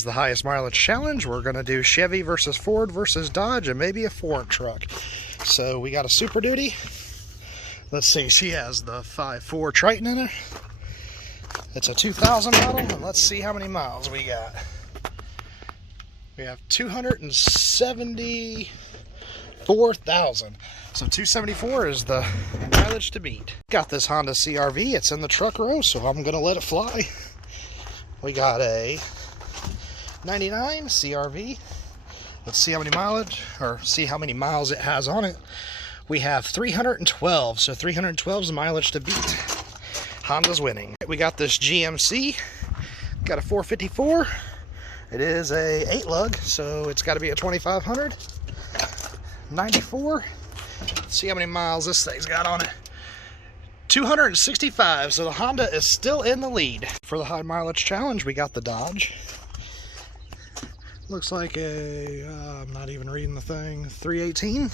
Is the highest mileage challenge. We're going to do Chevy versus Ford versus Dodge and maybe a foreign truck. So we got a Super Duty. Let's see, she has the 5.4 Triton in her. It's a 2000 model, and let's see how many miles we got. We have 274,000. So 274 is the mileage to beat. Got this Honda CR-V. It's in the truck row, so I'm going to let it fly. We got a 99 CR-V. Let's see how many mileage, or see how many miles it has on it. We have 312, so 312 is the mileage to beat. Honda's winning. We got this GMC, got a 454. It is a 8-lug, so it's got to be a 2500. 94. Let's see how many miles this thing's got on it. 265, so the Honda is still in the lead. For the high mileage challenge, we got the Dodge. Looks like a, I'm not even reading the thing, 318.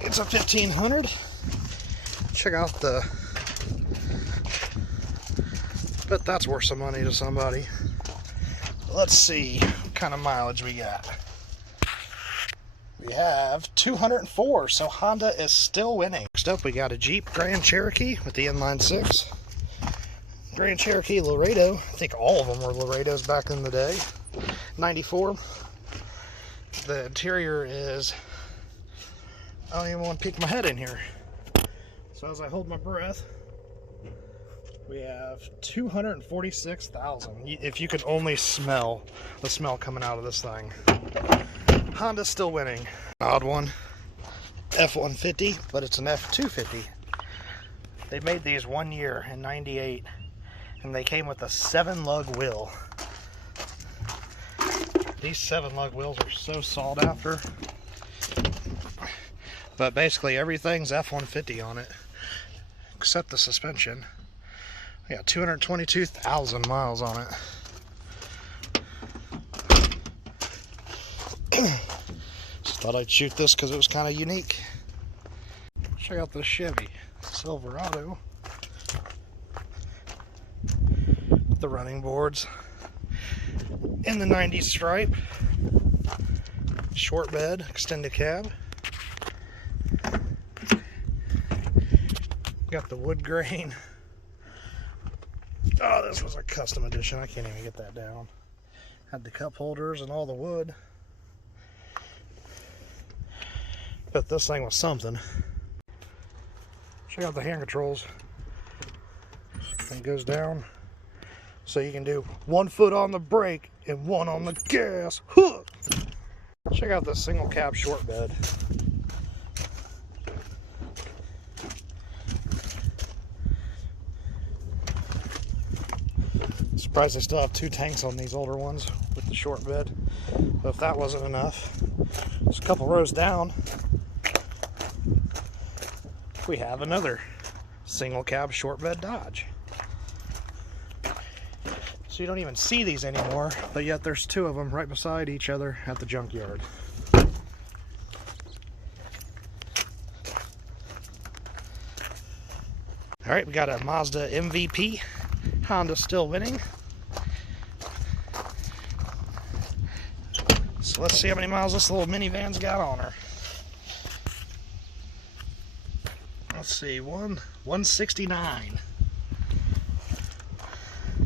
It's a 1500. Check out the, bet that's worth some money to somebody. Let's see what kind of mileage we got. We have 204, so Honda is still winning. Next up, we got a Jeep Grand Cherokee with the inline 6. Grand Cherokee Laredo. I think all of them were Laredos back in the day. 94. The interior is, I don't even want to peek my head in here. So as I hold my breath, we have 246,000. If you could only smell the smell coming out of this thing. Honda's still winning. Odd one, F-150, but it's an F-250. They made these 1 year in '98, and they came with a 7-lug wheel. These 7-lug wheels are so sought after. But basically everything's F-150 on it, except the suspension. We got 222,000 miles on it. Just thought I'd shoot this because it was kind of unique. Check out the Chevy Silverado. The running boards in the 90s stripe. Short bed, extended cab. Got the wood grain. Oh, this was a custom edition. I can't even get that down. Had the cup holders and all the wood. But this thing was something. Check out the hand controls. It goes down. So you can do 1 foot on the brake and 1 on the gas. Huh! Check out this single cab short bed. Surprised they still have 2 tanks on these older ones with the short bed. But if that wasn't enough, just a couple rows down, we have another single cab short bed Dodge. So you don't even see these anymore, but yet there's 2 of them right beside each other at the junkyard. Alright, we got a Mazda MVP. Honda still winning. So let's see how many miles this little minivan's got on her. Let's see, 169.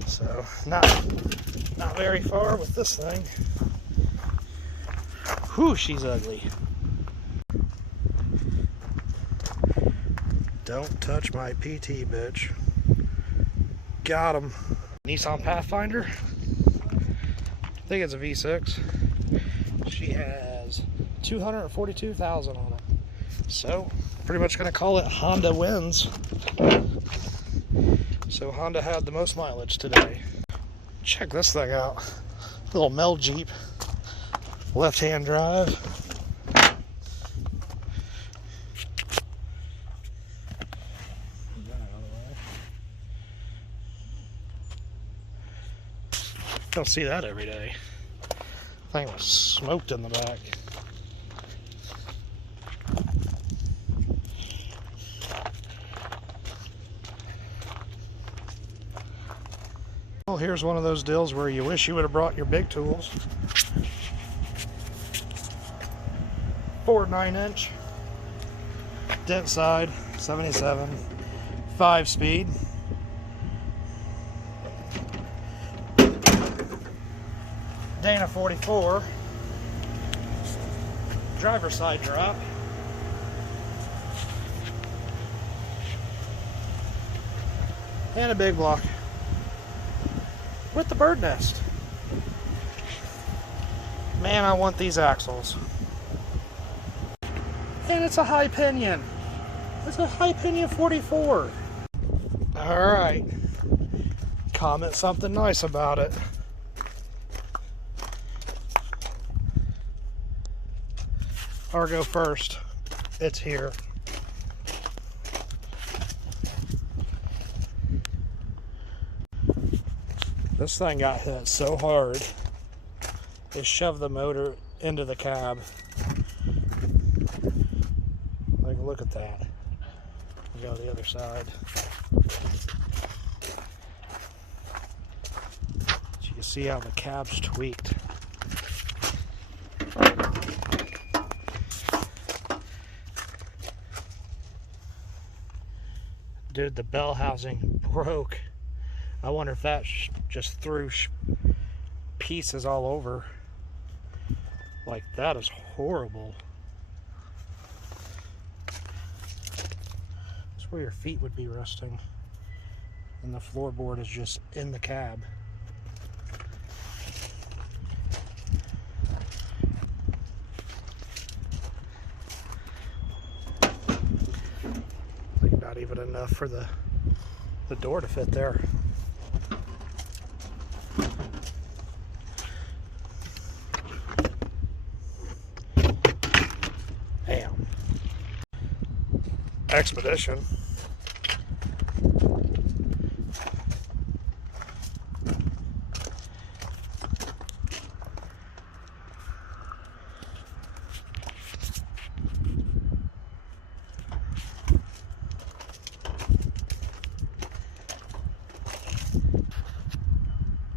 So not very far with this thing. Whew, she's ugly. Don't touch my PT, bitch. Got him. Nissan Pathfinder. I think it's a V6. She has 242,000 on it. So, pretty much going to call it Honda wins. So Honda had the most mileage today. Check this thing out. Little Mel Jeep. Left-hand drive. Don't see that every day. Thing was smoked in the back. Well, here's one of those deals where you wish you would have brought your big tools. Ford 9-inch, dent side, 77, 5-speed. Dana 44, driver side drop. And a big block with the bird nest. Man, I want these axles. And it's a high pinion. It's a high pinion 44. Alright. Comment something nice about it. Or go first. It's here. This thing got hit so hard, it shoved the motor into the cab. Like, look at that. Go to the other side. So you can see how the cab's tweaked. Dude, the bell housing broke. I wonder if that just threw pieces all over. Like, that is horrible. That's where your feet would be resting. And the floorboard is just in the cab. Like, not even enough for the door to fit there. Expedition.